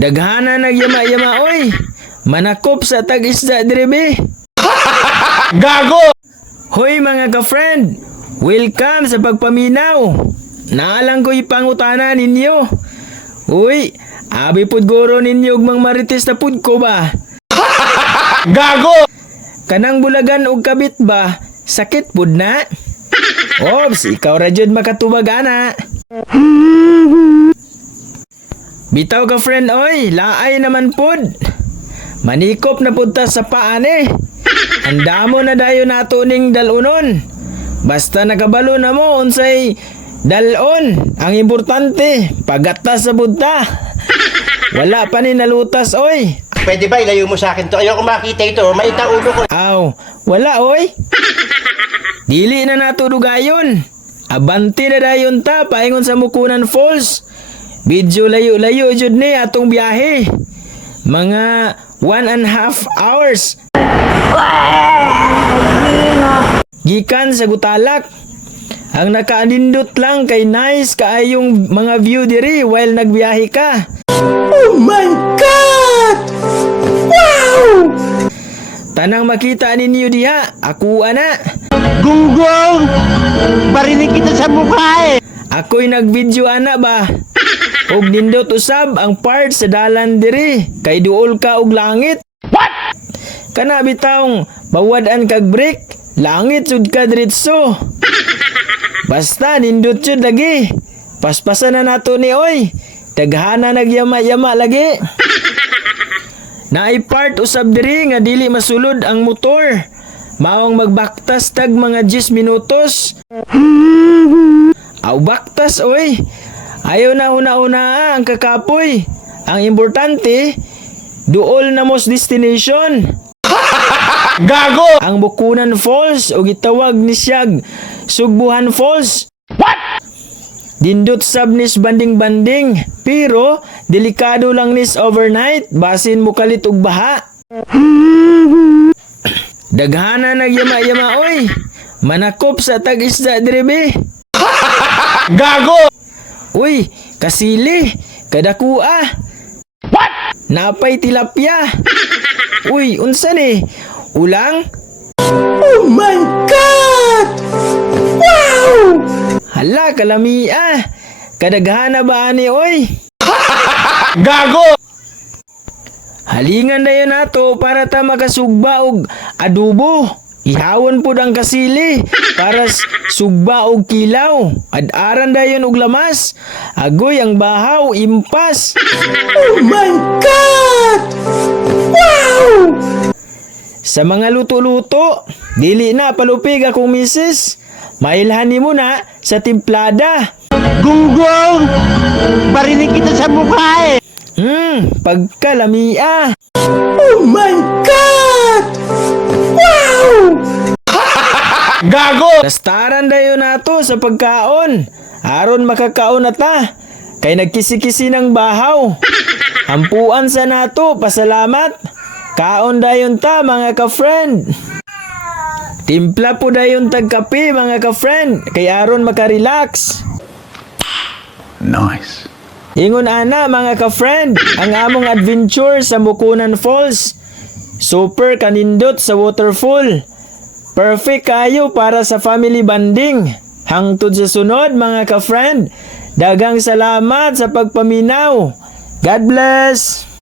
Daghana nagyama-yama oy. Manakop sa tag-isda direbe. Gago! Hoy mga ka-friend, welcome sa pagpaminaw. Naalang ko'y pangutana ninyo. Uy, abi pud guro ninyo ug mang marites na pud ko ba? Gago! Kanang bulagan og kabit ba? Sakit pud na? Ops, ikaw ra jud makatubag ana. Bitaw ka friend oy, laay naman pud. Manikop na pud ta sa paan eh. Andamo na dayon nato ning dalunon. Basta nakabalo na mo unsay dalon. Ang importante, pagatas sa budta. Wala pa ni nalutas oy. Pwede ba ilayo mo sa akin to? Ayoko makita ito. Maita ulo ko. Aw, wala oy. Dili na nato dugayon. Abante na dayon ta paingon sa Mukunan Falls. Video layo-layo jud ni atong biyahe. Mga 1.5 hours. Gikan sa Gutalak. Ang nakaanindot lang kay nice kaayong mga view diri while nagbiyahe ka. Oh my God! Wow! Tanang makita ninyo diha, ako ana. Gunggong! Barinig kita sa mukha eh! Ako'y nagvideo ana ba? Og nindot usab ang part sa dalan diri kay duol ka og langit. What? Kana bitawng bawad-an kag break, langit jud ka diretso. Basta nindot jud lagi. Paspasan na nato ni oy. Daghana nagyama-yama lagi. Naay part usab diri nga dili masulod ang motor. Maong magbaktas tag mga 10 minutos. Aw baktas oy. Ayaw na una-una ang kakapoy. Ang importante, duol na mos destination. Gago! Ang Mukunan Falls o gitawag ni siyag Sugbuhan Falls. What? Dindot sab nis banding-banding, pero delikado lang nis overnight basin mo kalit og baha. Daghana nagyama-yama oy. Manakop sa tag-isda direbe. Gago! Uy, kasili, kadakua. What? Napay tilapia. Uy, unsa ni? Ulang? Oh my God! Wow! Hala, kalamia. Kadaghana ba ani oy? Gago! Halingan dayon nato para ta makasugba og adobo. Ihawon pud ang kasili para sugba og kilaw. Ad-aran dayon og lamas. Agoy ang bahaw impas. Oh my God! Wow! Sa mga luto-luto, dili na palupig akong misis. Mailhan nimo na sa timplada. Gunggong! Barinig kita sa mukha eh! Pagkalamia. Oh my God! Wow! Gago! Lastaran dayon nato sa pagkaon. Aron makakaon na ta. Kay nagkisi-kisi ng bahaw. Ampuan sa nato, pasalamat. Kaon dayon ta mga ka-friend. Timpla po dayon tagkape mga ka-friend. Kay aron makarelax. Nice. Ingon ana mga ka-friend, ang among adventure sa Mukunan Falls. Super kanindot sa waterfall. Perfect kayo para sa family bonding. Hangtod sa sunod mga ka-friend. Daghang salamat sa pagpaminaw. God bless!